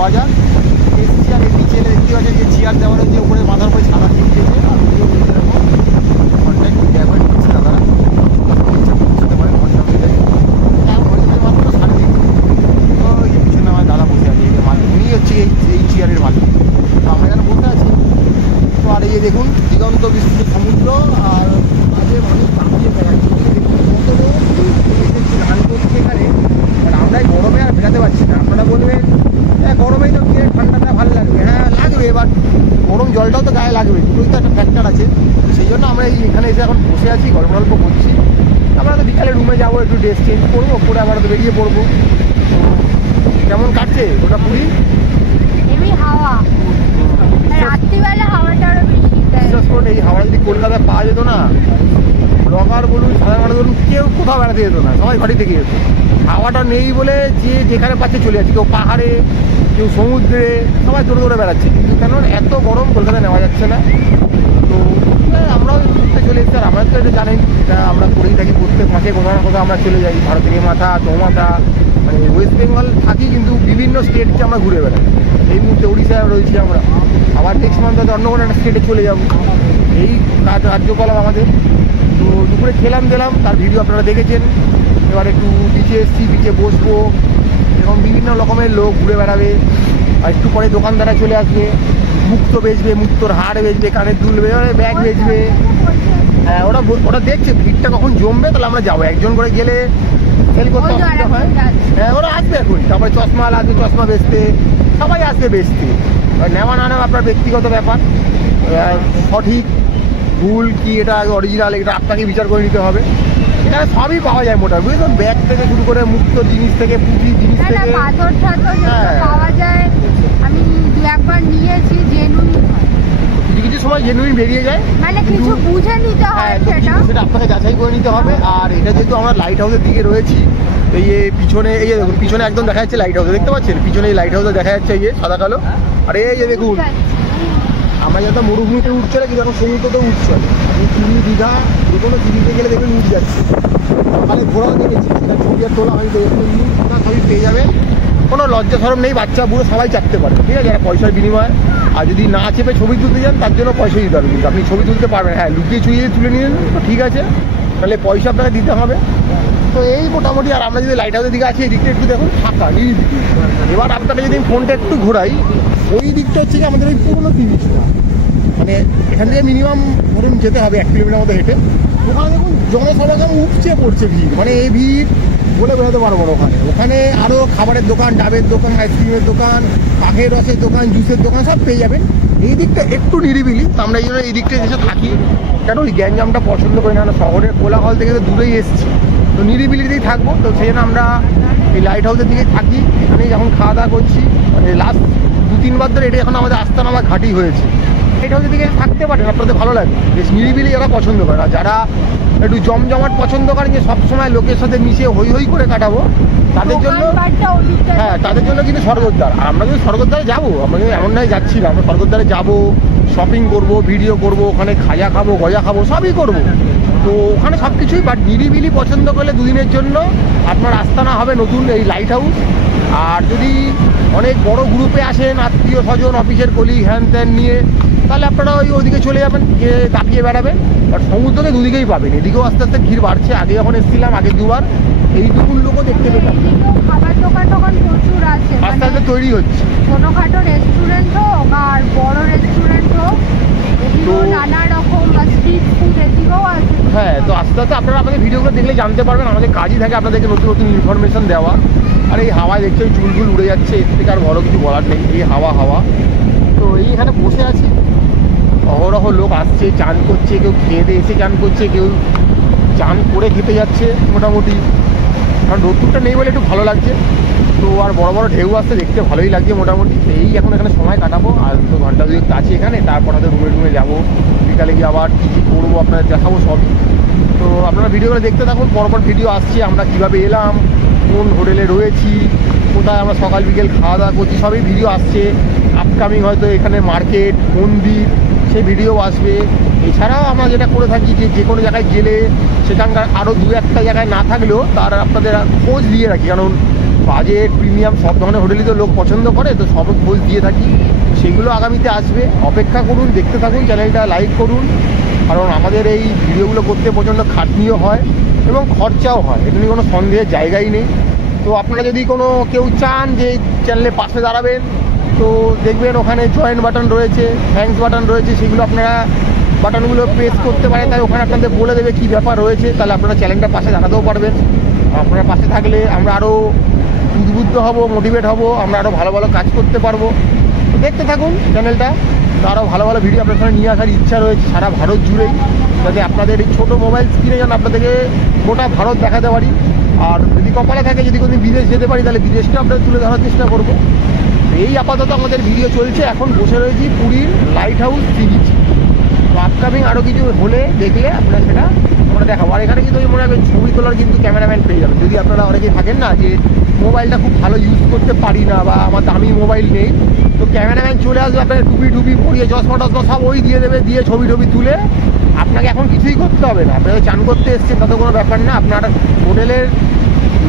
যাওয়া যাক। এসছি আর এই নিচে এলে দেখতে পাচ্ছেন যে চেয়ার দেওয়া রয়েছে, উপরে মাথার উপরে ছাতা দিয়ে দিয়েছে, আর ওদিকেও রয়েছে এরকম কন্ট্যাক্ট ব্যবহার করছে দাদারা, ইচ্ছা পৌঁছাতে পারেন ঘন্টা মিলে মাত্র 3:30। তো এই পিছনে আমার দাদা বসে আছে, এই যে মালিক, উনি হচ্ছে এই চেয়ারের মালিক। তো আমরা এখানে বসে আছি। তো আর এই দেখুন দিগন্ত বিস্তৃত সমুদ্র, আর মাঝে মানুষ তাকিয়ে বেড়াচ্ছে। দেখুন কত লোক এসেছে ধান করছে এখানে, আর আমরাই গরমে আর বেরাতে পারছি না। আপনারা বলবেন হ্যাঁ গরমেই তো গিয়ে ঠান্ডাটা ভালো লাগবে, হ্যাঁ লাগবে, এবার গরম জলটাও তো গায়ে লাগবে, দুটোই তো একটা ফ্যাক্টর আছে। সেই জন্য আমরা এখানে এসে এখন বসে আছি, গল্প গল্প করছি। আমরা তো বিকালে রুমে যাবো, একটু ড্রেস চেঞ্জ করবো, করে আবার তো বেরিয়ে পড়বো। কেমন কাটছে ওটা পুরী? হেভি হাওয়া, রাত্রিবেলা হাওয়াটা আরো বেশি। বিশেষ করে এই হাওয়া যদি কলকাতায় পাওয়া যেত না, ব্লগার বলুন সাধারণ মানুষ বলুন কেউ কোথাও বেড়াতে যেত না, সবাই বাড়ি থেকে যেত। হাওয়াটা নেই বলে যে যেখানে পাচ্ছে চলে যাচ্ছে, কেউ পাহাড়ে, কেউ সমুদ্রে, সবাই দৌড়ে দৌড়ে বেড়াচ্ছে। কিন্তু কেন এত গরম কলকাতায় নেওয়া যাচ্ছে না। তো আমরাও ঘুরতে চলে এসেছি। আর আমরা তো এটা জানেন, এটা আমরা করেই থাকি প্রত্যেক মাসে কোথাও না কোথাও আমরা চলে যাই। ভারতের এ মাথা চৌমাথা, মানে ওয়েস্ট বেঙ্গল থাকি কিন্তু বিভিন্ন স্টেটকে আমরা ঘুরে বেড়াই। এই মুহূর্তে উড়িষ্যায় রয়েছি আমরা, আবার নেক্সট মান্থে অন্য কোনো একটা স্টেটে চলে যাব। এই কার্যকলাপ আমাদের। তো দুপুরে খেলাম দিলাম, তার ভিডিও আপনারা দেখেছেন। এবার একটু বিচে এসছি, বিচে বসবো, এরকম বিভিন্ন রকমের লোক ঘুরে বেড়াবে। আর একটু পরে দোকানদারা চলে আসবে, মুক্তো বেচবে, মুক্তোর হাড় বেচবে, কানের দুল বেচবে, ব্যাগ বেচবে। হ্যাঁ ওরা দেখছে ভিড়টা কখন জমবে, তাহলে আমরা যাবো। একজন করে গেলে সেল করতে অসুবিধা হয়। হ্যাঁ ওরা আসবে এখন, তারপরে চশমা লাগবে, চশমা বেচতে সবাই আসবে বেচতে। নেওয়া না নেওয়া আপনার ব্যক্তিগত ব্যাপার, সঠিক ভুল কি এটা অরিজিনাল এটা আপনাকে বিচার করে নিতে হবে। এখানে সবই পাওয়া যায় মোটামুটি, বুঝলেন, ব্যাগ থেকে শুরু করে মুক্ত জিনিস থেকে, পুঁথি জিনিস থেকে পাওয়া যায়। আমি দু একবার নিয়েছি, জেনুইন হয়, কিছু কিছু সময় জেনুইন বেরিয়ে যায়, মানে কিছু বুঝে নিতে হয়, সেটা আপনাকে যাচাই করে নিতে হবে। আর এটা যেহেতু আমরা লাইট হাউসের দিকে রয়েছি, এই যে পিছনে, এই যে দেখুন পিছনে একদম দেখা যাচ্ছে লাইট হাউসে, দেখতে পাচ্ছেন পিছনে এই লাইট হাউসে দেখা যাচ্ছে, এই যে সাদা কালো। আর এই যে দেখুন আমরা যাতে মরুভূমিতে উঠছে না, কিন্তু এখন সমুদ্রতে উঠছে। পুরী দীঘা যে কোনো দিদিতে গেলে দেখবেন উঠ যাচ্ছে। সকালে ঘোরাও দেখেছি, সেটা ছবি আর তোলা হয়নি, সবই পেয়ে যাবে, কোনো লজ্জা সরম নেই, বাচ্চা বুড়ো সবাই চাপতে পারে, ঠিক আছে, যারা পয়সার বিনিময়। আর যদি না চেপে ছবি তুলতে যান তার জন্য পয়সা দিতে হবে, কিন্তু আপনি ছবি তুলতে পারবেন, হ্যাঁ লুকিয়ে চুইয়ে তুলে নিলেন তো ঠিক আছে, তাহলে পয়সা আপনাকে দিতে হবে। তো এই মোটামুটি। আর আমরা যদি লাইট হাউসের দিকে আছি, এই দিকটা একটু দেখুন ফাঁকা নিরিবিলি। এবার আপনাকে যদি ফোনটা একটু ঘোরাই, ওই দিকটা হচ্ছে কি আমাদের ওই পুরোনো জিনিসটা, মানে এখান থেকে মিনিমাম ধরুন যেতে হবে 1 কিলোমিটার মতো হেঁটে। ওখানে দেখুন জনসমাগম উপচে পড়ছে ভিড়, মানে এই ভিড় বলে বোঝাতে পারবো না। ওখানে আরও খাবারের দোকান, ডাবের দোকান, আইসক্রিমের দোকান, পাখের রসের দোকান, জুসের দোকান সব পেয়ে যাবেন। এই দিকটা একটু নিরিবিলি, তো আমরা এই জন্য এই দিকটা এসে থাকি, কেন ওই গ্যাঞ্জামটা পছন্দ করি না। শহরের কোলাহল থেকে তো দূরেই এসেছি, তো নিরিবিলিতেই থাকবো। তো সেই জন্য আমরা এই লাইট হাউসের দিকেই থাকি, এখানেই যখন খাওয়া দাওয়া করছি। মানে লাস্ট 2-3 বার ধরে এটা এখন আমাদের আস্তানা বা ঘাঁটি হয়েছে। এটা হচ্ছে দিকে থাকতে পারেন, আপনাদের ভালো লাগে, বেশ নিরিবিলি যারা পছন্দ করে। আর যারা একটু জমজমাট পছন্দ করেন, যে সবসময় লোকের সাথে মিশে হই হই করে কাটাবো, তাদের জন্য, হ্যাঁ তাদের জন্য কিন্তু স্বর্গদ্বার। আর আমরা যদি স্বর্গদ্বারে যাবো, আমরা কিন্তু এমন নয় যাচ্ছি না, আমরা স্বর্গদ্বারে যাবো, শপিং করবো, ভিডিও করবো, ওখানে খাজা খাবো, গজা খাবো, সবই করবো। তো ওখানে সব কিছুই, বাট নিরিবিলি পছন্দ করলে 2 দিনের জন্য আপনার আস্তানা হবে নতুন এই লাইট হাউস। আর যদি অনেক বড় গ্রুপে আসেন, আত্মীয় স্বজন, অফিসের কলিগ, হ্যান ত্যান নিয়ে, তাহলে আপনারা ওইদিকে চলে যাবেন, গিয়ে তাকিয়ে বেড়াবেন। আর সমুদ্রকে দুদিকেই পাবেন, এদিকেও আস্তে আস্তে ভিড় বাড়ছে। আগে যখন এসেছিলাম, আগে 2 বার এইটুকুন লোকও দেখতে পেতাম। খাবার দোকান টোকান প্রচুর আছে, আস্তে আস্তে তৈরি হচ্ছে, ছোটখাটো রেস্টুরেন্ট হোক আর বড় রেস্টুরেন্ট হোক, এদিকেও নানা রকম স্ট্রিট ফুড এদিকেও আছে। হ্যাঁ, তো আস্তে আস্তে আপনারা আমাদের ভিডিওগুলো দেখলে জানতে পারবেন। আমাদের কাজই থাকে আপনাদেরকে নতুন নতুন ইনফরমেশন দেওয়া। আর এই হাওয়ায় দেখছো ওই চুলগুল উড়ে যাচ্ছে, এর থেকে আর বড় কিছু বলার নেই, এই হাওয়া। তো এইখানে বসে আছি, অহরহ লোক আসছে, চান করছে, কেউ খেয়ে দিয়ে এসে চান করছে, কেউ চান করে খেতে যাচ্ছে মোটামুটি। কারণ রোদ্দুরটা নেই বলে একটু ভালো লাগছে। তো আর বড় বড় ঢেউ আসতে দেখতে ভালোই লাগছে মোটামুটি। এই এখন এখানে সময় কাটাবো, আর 2 ঘন্টা 2 আছে এখানে, তারপর আমাদের রুমে যাবো, বিকালে গিয়ে আবার কী কী করবো আপনাদের দেখাবো সবই। তো আপনারা ভিডিওগুলো দেখতে থাকুন, পরপর ভিডিও আসছে, আমরা কীভাবে এলাম, কোন হোটেলে রয়েছি, কোথায় আমরা সকাল বিকেল খাওয়া দাওয়া করছি, সবই ভিডিও আসছে। আপকামিং হয়তো এখানে মার্কেট, মন্দির, সেই ভিডিও আসবে। এছাড়াও আমরা যেটা করে থাকি, যে কোনো জায়গায় গেলে সেখানকার আরও 2-1টা জায়গায় না থাকলেও তার আপনাদের খোঁজ দিয়ে রাখি, কারণ বাজেট প্রিমিয়াম সব ধরনের হোটেলই তো লোক পছন্দ করে, তো সব খোঁজ দিয়ে থাকি। সেগুলো আগামীতে আসবে, অপেক্ষা করুন, দেখতে থাকুন, চ্যানেলটা লাইক করুন। কারণ আমাদের এই ভিডিওগুলো করতে প্রচণ্ড খাটনিও হয় এবং খরচাও হয়, এটা নিয়ে কোনো সন্দেহের জায়গাই নেই। তো আপনারা যদি কোনো কেউ চান যে চ্যানেলে পাশে দাঁড়াবেন, তো দেখবেন ওখানে জয়েন বাটন রয়েছে, থ্যাঙ্কস বাটন রয়েছে, সেগুলো আপনারা বাটনগুলো প্রেস করতে পারেন। তাই ওখানে আপনাদের বলে দেবে কী ব্যাপার রয়েছে, তাহলে আপনারা চ্যানেলটা পাশে দাঁড়াতেও পারবেন। আপনারা পাশে থাকলে আমরা আরও উদ্বুদ্ধ হব, মোটিভেট হব, আমরা আরও ভালো ভালো কাজ করতে পারবো। তো দেখতে থাকুন চ্যানেলটা, আরও ভালো ভালো ভিডিও আপনার সামনে নিয়ে আসার ইচ্ছা রয়েছে সারা ভারত জুড়েই, যাতে আপনাদের এই ছোটো মোবাইল স্ক্রিনে যেন আপনাদেরকে গোটা ভারত দেখাতে পারি। আর যদি কপালে থাকে, যদি কোনোদিন বিদেশ যেতে পারি, তাহলে বিদেশটা আপনাদের তুলে ধরার চেষ্টা করবো। এই আপাতত আমাদের ভিডিও চলছে, এখন বসে রয়েছি পুরীর লাইট হাউস সি বিচ। তো আপকামিং আরও কিছু হলে দেখলে আপনারা সেটা আমরা দেখাবো। আর এখানে কিন্তু ওই মনে রাখবেন ছবি তোলার কিন্তু ক্যামেরাম্যান পেয়ে যাবেন। যদি আপনারা অনেকেই থাকেন না যে মোবাইলটা খুব ভালো ইউজ করতে পারি না বা আমার দামি মোবাইল নেই, তো ক্যামেরাম্যান চলে আসবে, আপনাকে টুপি পরিয়ে চশমা টশমা সব ওই দিয়ে দেবে, দিয়ে ছবি তুলে আপনাকে এখন কিছুই করতে হবে না। আপনাকে চান করতে এসছেন তাতে কোনো ব্যাপার না, আপনার হোটেলের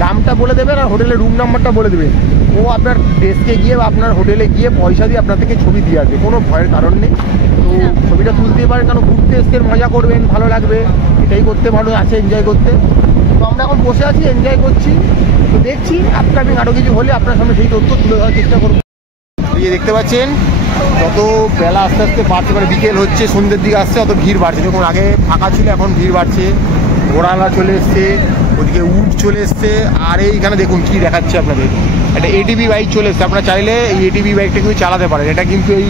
নামটা বলে দেবেন আর হোটেলের রুম নাম্বারটা বলে দেবেন, ও আপনার ডেস্কে গিয়ে বা আপনার হোটেলে গিয়ে পয়সা দিয়ে আপনার থেকে ছবি দিয়ে আসবে, কোনো ভয়ের কারণ নেই। তো ছবিটা তুলতেই পারেন, কারণ ঘুরতে এসছেন, মজা করবেন, ভালো লাগবে, এটাই করতে ভালো আছে, এনজয় করতে। তো আমরা এখন বসে আছি, এনজয় করছি। তো দেখছি আপকামিং আরও কিছু হলে আপনার সামনে সেই তথ্য তুলে ধরার চেষ্টা করবো। এই দেখতে পাচ্ছেন যত বেলা আস্তে আস্তে বাড়ছে, মানে বিকেল হচ্ছে, সন্ধ্যের দিকে আসছে, অত ভিড় বাড়ছে। যখন আগে ফাঁকা ছিল এখন ভিড় বাড়ছে। ঘোড়ালা চলে এসছে, ওদিকে উট চলে এসছে, আর এইখানে দেখুন কি দেখাচ্ছে আপনাদের, একটা এটিভি বাইক চলে এসছে। আপনারা চাইলে এই এটিভি বাইকটা কিন্তু চালাতে পারেন। এটা কিন্তু এই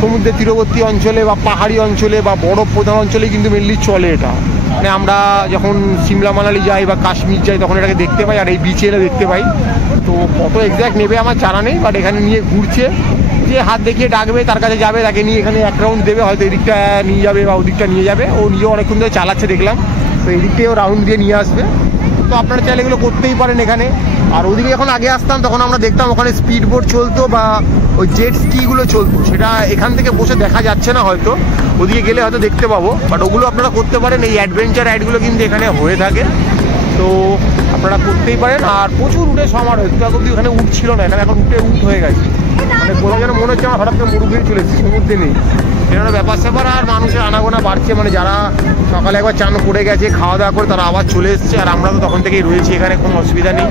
সমুদ্রের তীরবর্তী অঞ্চলে বা পাহাড়ি অঞ্চলে বা বরফ প্রধান অঞ্চলে কিন্তু মেনলি চলে এটা। মানে আমরা যখন সিমলা মানালি যাই বা কাশ্মীর যাই তখন এটাকে দেখতে পাই, আর এই বিচে এলে দেখতে পাই। তো কত এক্স্যাক্ট নেবে আমার জানা নেই, বাট এখানে নিয়ে ঘুরছে, যে হাত দেখিয়ে ডাকবে তার কাছে যাবে, তাকে নিয়ে এখানে এক রাউন্ড দেবে, হয়তো এদিকটা নিয়ে যাবে বা ওদিকটা নিয়ে যাবে। ও নিজেও অনেকক্ষণ ধরে চালাচ্ছে দেখলাম, তো এদিকটাও রাউন্ড দিয়ে নিয়ে আসবে। তো আপনারা চাইলে এগুলো করতেই পারেন এখানে। আর ওদিকে যখন আগে আসতাম তখন আমরা দেখতাম ওখানে স্পিড বোট চলতো বা ওই জেট স্কিগুলো চলতো, সেটা এখান থেকে বসে দেখা যাচ্ছে না, হয়তো ওদিকে গেলে হয়তো দেখতে পাবো, বাট ওগুলো আপনারা করতে পারেন। এই অ্যাডভেঞ্চার রাইডগুলো কিন্তু এখানে হয়ে থাকে, তো আপনারা করতেই পারেন। আর প্রচুর উঠে সমার হয়েছে, তখন ওখানে উঠ ছিল না, এখানে এখন উঠে হয়ে গেছে। মানে কোথাও যেন মনে হচ্ছে আমার হঠাৎ করে মরুভূমি চলে এসেছি, সমুদ্রে নেই, এরকম ব্যাপার স্যাপার। আর মানুষের আনাগোনা বাড়ছে, মানে যারা সকালে একবার চান করে গেছে, খাওয়া দাওয়া করে তারা আবার চলে এসছে, আর আমরা তো তখন থেকেই রয়েছি এখানে, কোনো অসুবিধা নেই।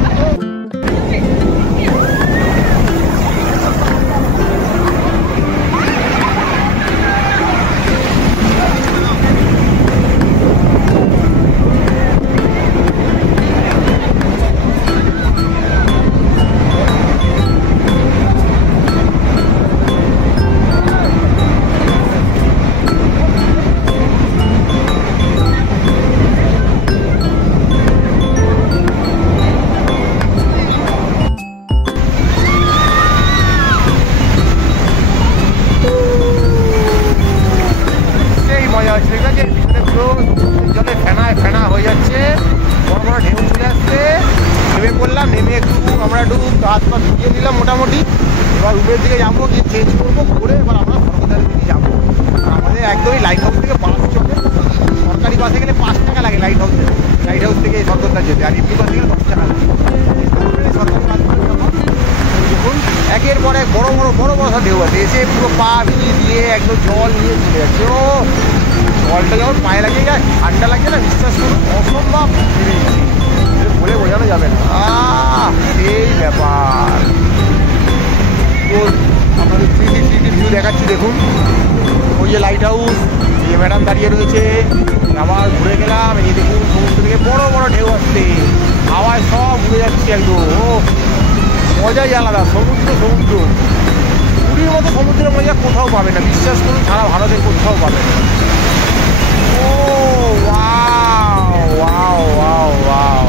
জলে ফেনা হয়ে যাচ্ছে, বড় বড় ঢেউ চলে আসছে। নেমে পড়লাম, নেমে আমরা একটু হাত পা ধুয়ে নিলাম মোটামুটি। এবার রুমের দিকে যাবো, গিয়ে চেঞ্জ করবো, করে এবার আমরা সরকারের দিকে যাবো। আমাদের একদমই লাইট হাউস থেকে বাস চলে, সরকারি বাসে গেলে 5 টাকা লাগে লাইট হাউস থেকে সরকার যেতে, আর এমনি বাসে গেলে 10 টাকা লাগে। সরকারি বাস দেখুন একের পর এক বড় বড় সব ঢেউ আছে, এসে পুরো পা ভিজিয়ে দিয়ে একদম জল নিয়ে চলে যাচ্ছে। ও জলটা যখন পায়ে লাগে যায়, ঠান্ডা লাগে না, বিশ্বাস করুন অসম্ভব, বলে বোঝানো যাবে না, এই ব্যাপার। তো আপনাদের 360 ভিউ দেখাচ্ছি দেখুন, ওই যে লাইট হাউস, যে ম্যাডাম দাঁড়িয়ে রয়েছে, আবার ঘুরে গেলাম, এই দেখুন সমুদ্র থেকে বড় বড় ঢেউ আসছে, হাওয়ায় সব ঘুরে যাচ্ছে একদম। ও মজাই আলাদা, সমুদ্র পুরীর মতো সমুদ্রের মজা কোথাও পাবে না, বিশ্বাস করুন, সারা ভারতে কোথাও পাবে না। ও ওয়াও ওয়াও ওয়াও ওয়াও